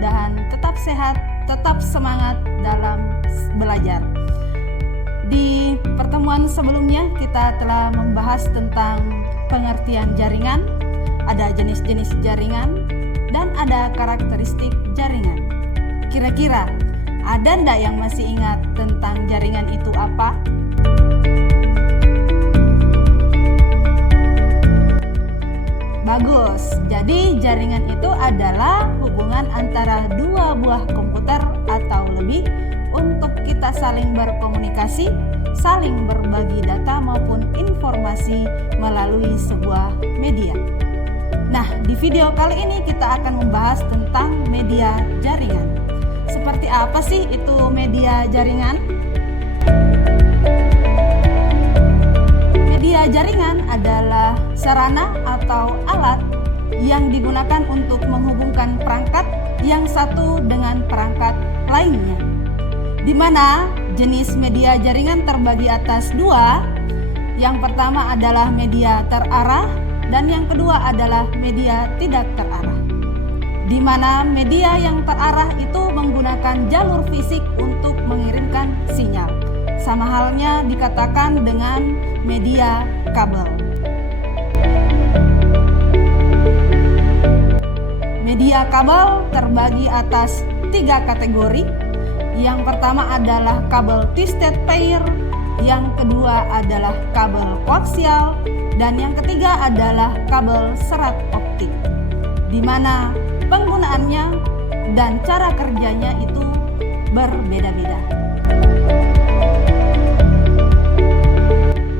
mudah-mudahan tetap sehat, tetap semangat dalam belajar. Di pertemuan sebelumnya kita telah membahas tentang pengertian jaringan, ada jenis-jenis jaringan, dan ada karakteristik jaringan. Kira-kira ada ndak yang masih ingat tentang jaringan itu apa? Bagus, jadi jaringan itu adalah hubungan antara dua buah komputer atau lebih untuk kita saling berkomunikasi, saling berbagi data maupun informasi melalui sebuah media. Nah, di video kali ini kita akan membahas tentang media jaringan. Seperti apa sih itu media jaringan? Media jaringan adalah sarana atau alat yang digunakan untuk menghubungkan perangkat yang satu dengan perangkat lainnya. Di mana jenis media jaringan terbagi atas dua. Yang pertama adalah media terarah dan yang kedua adalah media tidak terarah. Di mana media yang terarah itu menggunakan jalur fisik untuk mengirimkan sinyal. Sama halnya dikatakan dengan media kabel. Media kabel terbagi atas 3 kategori. Yang pertama adalah kabel twisted pair, yang kedua adalah kabel koaksial, dan yang ketiga adalah kabel serat optik, di mana penggunaannya dan cara kerjanya itu berbeda-beda.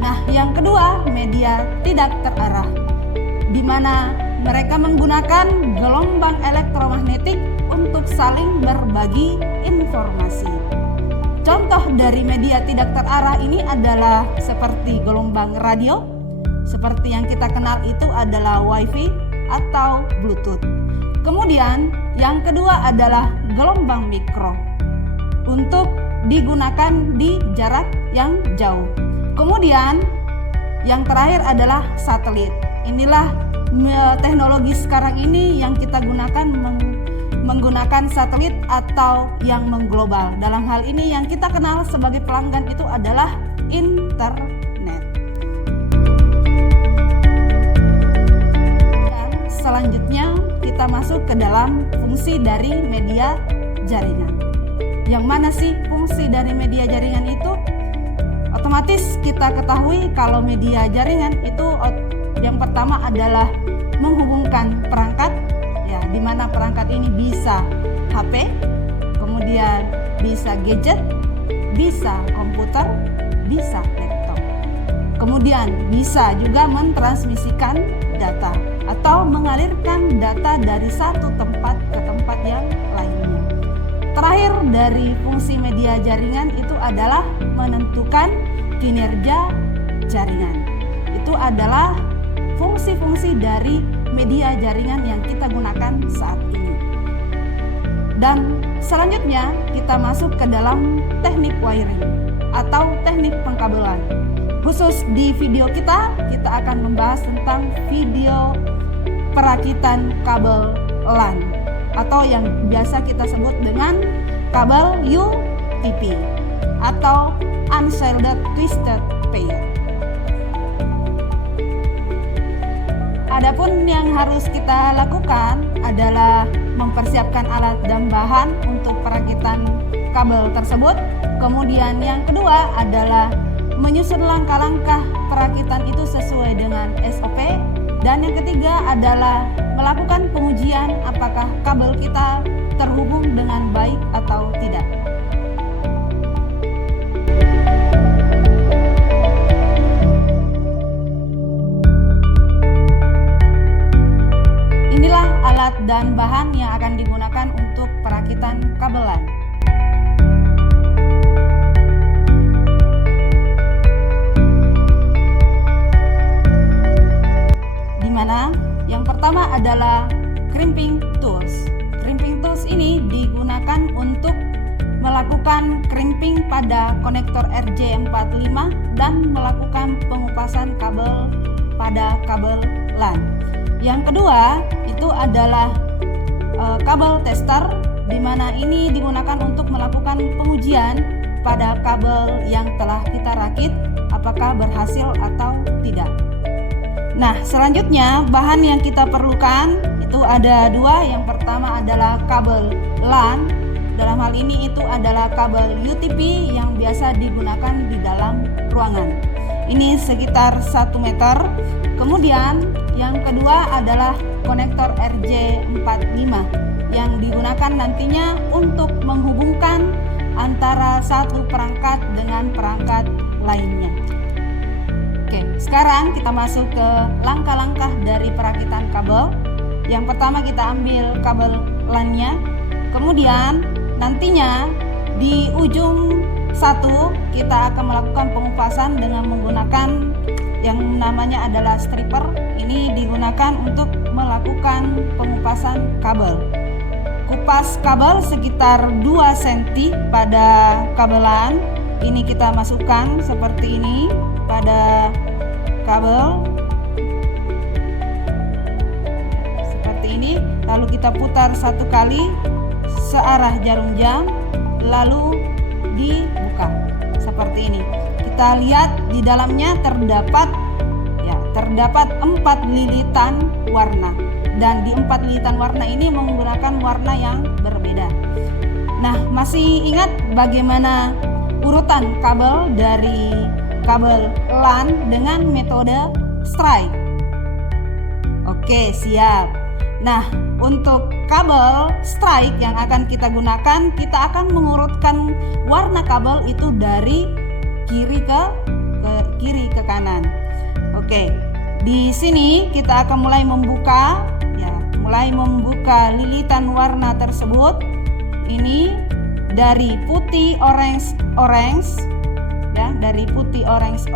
Nah, yang kedua, media tidak terarah, di mana mereka menggunakan gelombang elektromagnetik untuk saling berbagi informasi. Contoh dari media tidak terarah ini adalah seperti gelombang radio, seperti yang kita kenal itu adalah WiFi atau Bluetooth. Kemudian yang kedua adalah gelombang mikro untuk digunakan di jarak yang jauh. Kemudian yang terakhir adalah satelit. Inilah teknologi sekarang ini yang kita gunakan menggunakan satelit atau yang mengglobal. Dalam hal ini yang kita kenal sebagai pelanggan itu adalah internet. Dan selanjutnya kita masuk ke dalam fungsi dari media jaringan. Yang mana sih fungsi dari media jaringan itu? Otomatis kita ketahui kalau media jaringan itu yang pertama adalah menghubungkan perangkat, ya, di mana perangkat ini bisa HP, kemudian bisa gadget, bisa komputer, bisa laptop. Kemudian bisa juga mentransmisikan data atau mengalirkan data dari satu tempat ke tempat yang lainnya. Terakhir dari fungsi media jaringan itu adalah menentukan kinerja jaringan. Itu adalah fungsi-fungsi dari media jaringan yang kita gunakan saat ini. Dan selanjutnya kita masuk ke dalam teknik wiring atau teknik pengkabelan. Khusus di video kita akan membahas tentang video perakitan kabel LAN atau yang biasa kita sebut dengan kabel UTP atau Unshielded Twisted Pair. Adapun yang harus kita lakukan adalah mempersiapkan alat dan bahan untuk perakitan kabel tersebut. Kemudian yang kedua adalah menyusun langkah-langkah perakitan itu sesuai dengan SOP. Dan yang ketiga adalah melakukan pengujian apakah kabel kita terhubung dengan baik atau tidak. Inilah alat dan bahan yang akan digunakan untuk perakitan kabelan. Di mana yang pertama adalah crimping tools. Crimping tools ini digunakan untuk melakukan crimping pada konektor RJ45 dan melakukan pengupasan kabel pada kabel LAN. Yang kedua itu adalah kabel tester, di mana ini digunakan untuk melakukan pengujian pada kabel yang telah kita rakit apakah berhasil atau tidak. Nah, selanjutnya bahan yang kita perlukan itu ada dua. Yang pertama adalah kabel LAN. Dalam hal ini itu adalah kabel UTP yang biasa digunakan di dalam ruangan. Ini sekitar 1 meter. Kemudian yang kedua adalah konektor RJ45 yang digunakan nantinya untuk menghubungkan antara satu perangkat dengan perangkat lainnya. Oke, sekarang kita masuk ke langkah-langkah dari perakitan kabel. Yang pertama kita ambil kabel LAN-nya. Kemudian nantinya di ujung satu kita akan melakukan pengupasan dengan menggunakan yang namanya adalah stripper. Ini digunakan untuk melakukan pengupasan kabel. Kupas kabel sekitar 2 cm pada kabel LAN. Ini kita masukkan seperti ini pada kabel seperti ini, lalu kita putar 1 kali searah jarum jam, lalu dibuka seperti ini. Kita lihat di dalamnya terdapat 4 lilitan warna, dan di 4 lilitan warna ini menggunakan warna yang berbeda. Nah, masih ingat bagaimana urutan kabel dari kabel LAN dengan metode strike? Oke, siap. Nah, untuk kabel strike yang akan kita gunakan, kita akan mengurutkan warna kabel itu dari kiri ke kanan. Oke, di sini kita akan mulai membuka lilitan warna tersebut. Ini dari putih orange, ya, dari putih orange.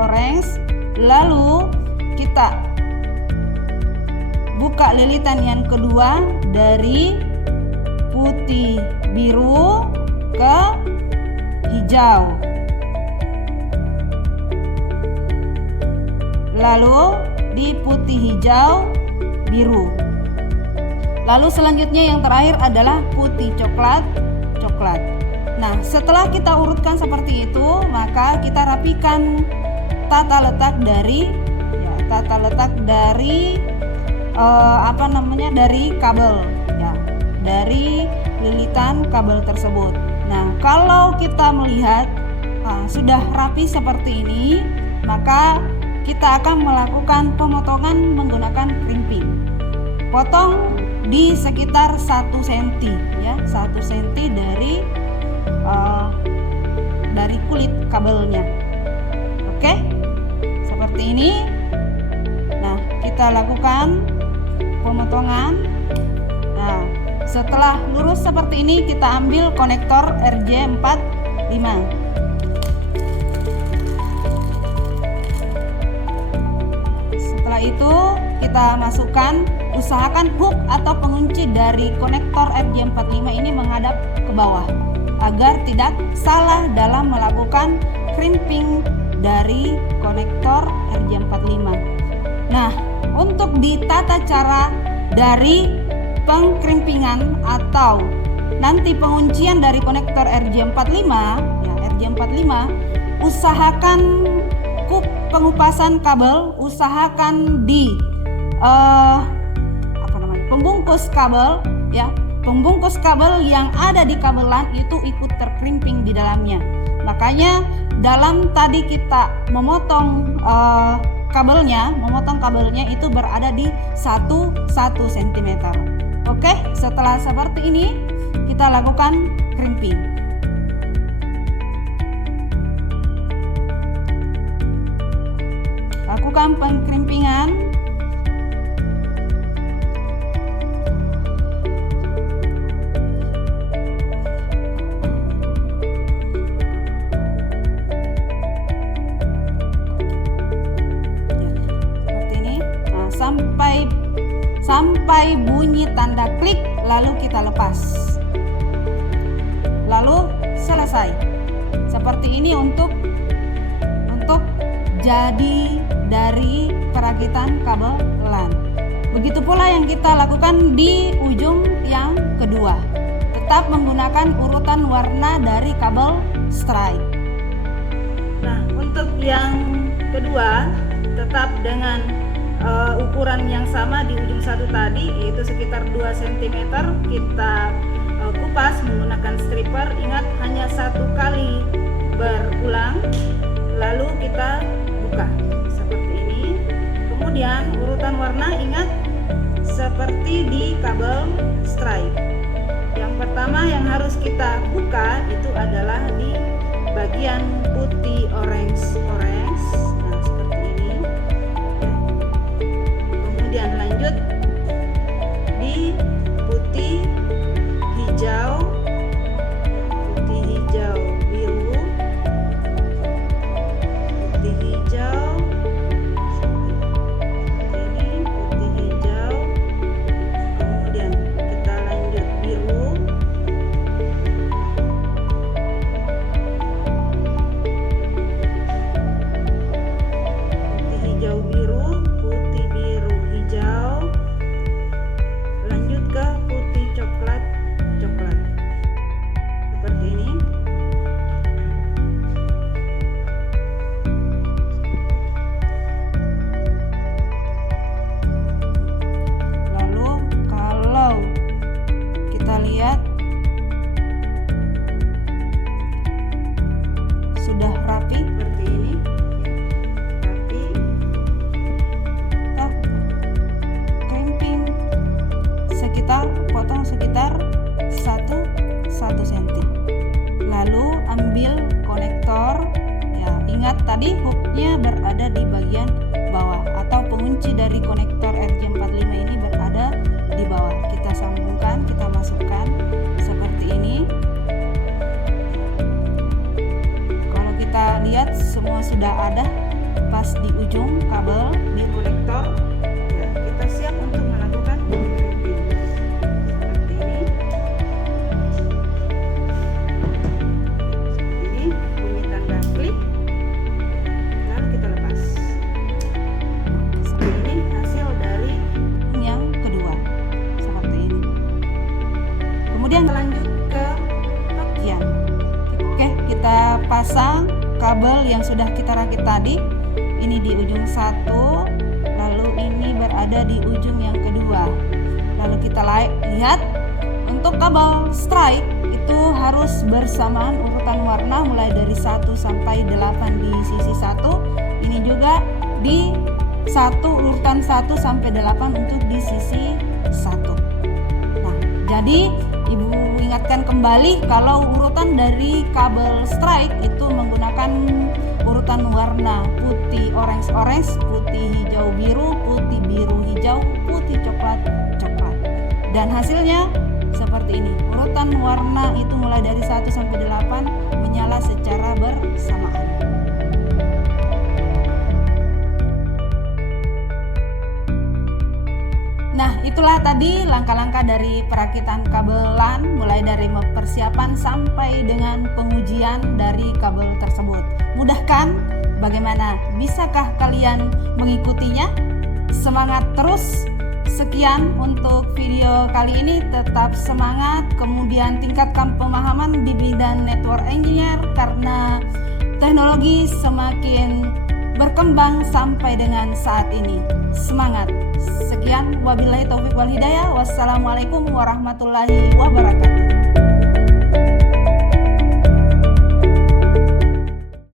Lalu kita buka lilitan yang kedua dari putih biru ke hijau. Lalu di putih hijau biru. Lalu selanjutnya yang terakhir adalah putih coklat. Nah, setelah kita urutkan seperti itu, maka kita rapikan tata letak dari dari kabel, ya, dari lilitan kabel tersebut. Nah, kalau kita melihat sudah rapi seperti ini, maka kita akan melakukan pemotongan menggunakan crimping. Potong di sekitar 1 cm, ya, 1 cm dari kulit kabelnya. Oke, seperti ini. Nah, kita lakukan pemotongan. Nah, setelah lurus seperti ini, kita ambil konektor RJ45. Setelah itu kita masukkan, usahakan hook atau pengunci dari konektor RJ45 ini menghadap ke bawah agar tidak salah dalam melakukan crimping dari konektor RJ45. Nah, untuk ditata cara dari pengkrimpingan atau nanti penguncian dari konektor RJ45, usahakan pengupasan kabel, usahakan di pembungkus kabel, ya, pembungkus kabel yang ada di kabel LAN itu ikut terkrimping di dalamnya. Makanya dalam tadi kita memotong kabelnya itu berada di 1 cm. Oke, setelah seperti ini kita lakukan crimping. Lakukan pengkrimpingan. Sampai bunyi tanda klik, lalu kita lepas, lalu selesai. Seperti ini untuk jadi dari perakitan kabel LAN. Begitu pula yang kita lakukan di ujung yang kedua. Tetap menggunakan urutan warna dari kabel stripe. Nah, untuk yang kedua tetap dengan ukuran yang sama di ujung satu tadi, yaitu sekitar 2 cm. Kita kupas menggunakan stripper. Ingat, hanya 1 kali berulang, lalu kita buka seperti ini. Kemudian urutan warna ingat seperti di kabel stripe. Yang pertama yang harus kita buka itu adalah di bagian putih orange. Nah, seperti ini. Kemudian lanjut di putih hijau, biru, putih hijau, ini putih hijau. Kemudian kita lanjut biru, putih hijau biru, putih biru hijau. Lanjut ke putih coklat seperti ini. Lalu kalau kita lihat sudah rapi seperti ini, rapi. Kita crimping potong sekitar 1 cm. Lalu ambil konektor, ya ingat tadi hooknya berada di bagian bawah, atau pengunci dari konektor RJ45 ini berada di bawah. Kita sambungkan, kita masukkan seperti ini. Kalau kita lihat semua sudah ada pas di ujung kabel di konektor, ya kita siap untuk melakukan crimping seperti ini. Ini bunyi tanda klik, lalu kita lepas. Ini hasil dari yang kedua seperti ini. Kemudian lanjut ke bagian. Oke, kita pasang kabel yang sudah kita rakit tadi. Ini di ujung satu, lalu ini berada di ujung yang kedua. Lalu kita lihat untuk kabel stripe itu harus bersamaan urutan warna mulai dari 1 sampai 8 di sisi 1. Ini juga di urutan 1 sampai 8 untuk di sisi 1. Nah, jadi Ibu ingatkan kembali kalau urutan dari kabel stripe itu menggunakan urutan warna putih orange, putih hijau biru, putih biru hijau, putih coklat. Dan hasilnya seperti ini. Urutan warna itu mulai dari 1 sampai 8 menyala secara bersamaan. Nah, itulah tadi langkah-langkah dari perakitan kabelan, mulai dari persiapan sampai dengan pengujian dari kabel tersebut. Mudah kan? Bagaimana? Bisakah kalian mengikutinya? Semangat terus! Sekian untuk video kali ini, tetap semangat, kemudian tingkatkan pemahaman di bidang network engineer karena teknologi semakin berkembang sampai dengan saat ini. Semangat! Sekian, wabillahi taufik wal hidayah. Wassalamualaikum warahmatullahi wabarakatuh.